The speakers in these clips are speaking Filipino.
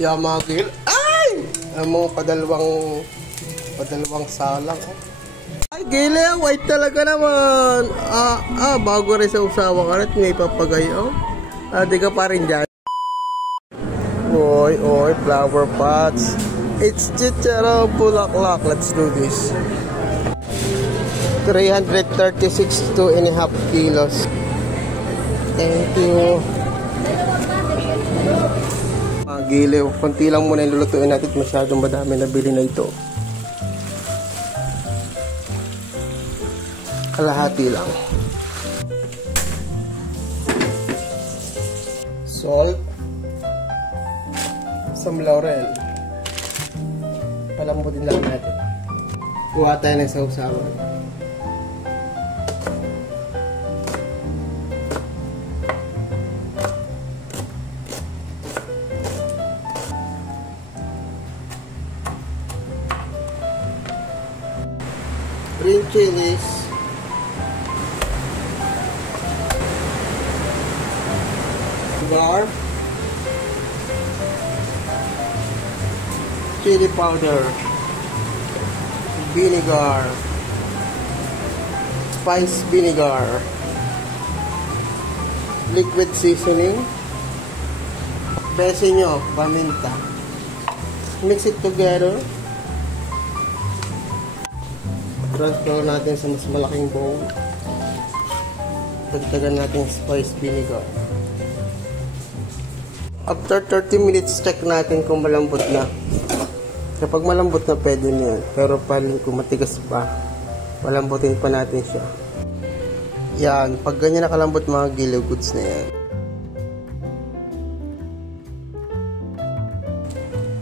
Yamagil. Ay! Ang mga padalawang salang. Ay, gile, white talaga naman. Bago rin sa usawa ka rin, may papagayo. Di ka pa rin dyan. Oy, flower pots. It's chicharo bulaklak. Let's do this. 336.5 kilos. Thank you. Giliw. Kunti lang muna yung lulutuin natin. Masyadong madami na bili na ito. Kalahati lang. Salt. Some laurel. Palambutin lang natin. Kuha tayo ng sausawan. Green chilies. Sugar. Chili powder. Vinegar. Spice vinegar. Liquid seasoning. Bese nyo, paminta. Mix it together. Transfer natin sa mas malaking bowl. Dagdagan natin spice vinegar. After 30 minutes, check natin kung malambot na. Kapag malambot na, pwede na yan. Pero kung matigas pa, malambutin pa natin siya. Yan. Pag ganyan nakalambot, mga giliw goods na yan.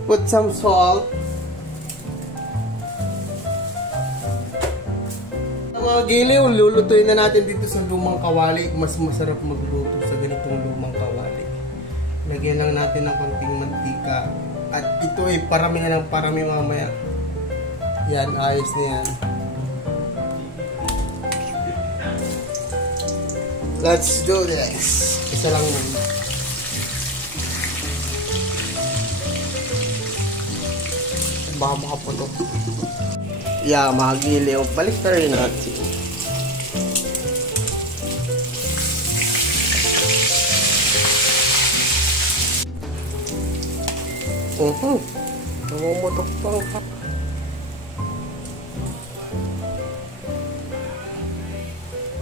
Put some salt. Mga giliw, lulutuin na natin dito sa lumang kawali. Mas masarap magluto sa ganitong lumang kawali. Lagyan lang natin ng konting mantika. At ito ay parami na ng parami mamaya. Yan, ayos na yan. Let's do this. Isa lang muna. Baka makaputok. Yeah, mga giliw. Balik na rin natin. Namumutok pang ka.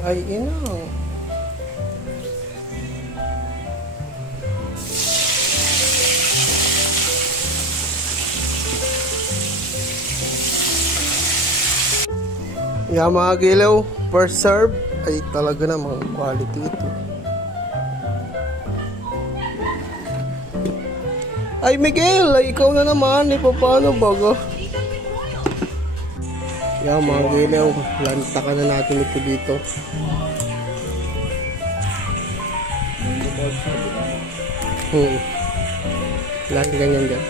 Ay, inang. Yeah, mga giliw, per serve ay talaga namang quality ito. Ay, Miguel, ay ikaw na naman, paano bago? Yeah, mga giliw, lantakan na natin ito dito. Lagi ganyan dyan.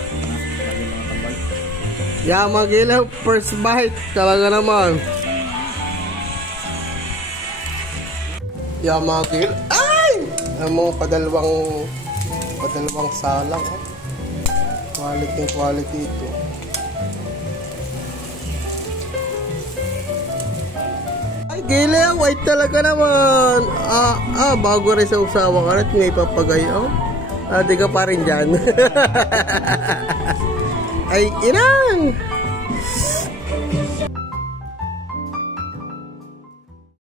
Yeah, mga giliw, first bite, talaga naman. Yeah, mga giliw. Ay! Ang mga padalawang salang. Quality ito. Ay, giliw, white talaga naman. Bago rin sa usawa ka rin, may papagayo. Di ka pa rin dyan. Ay, inang!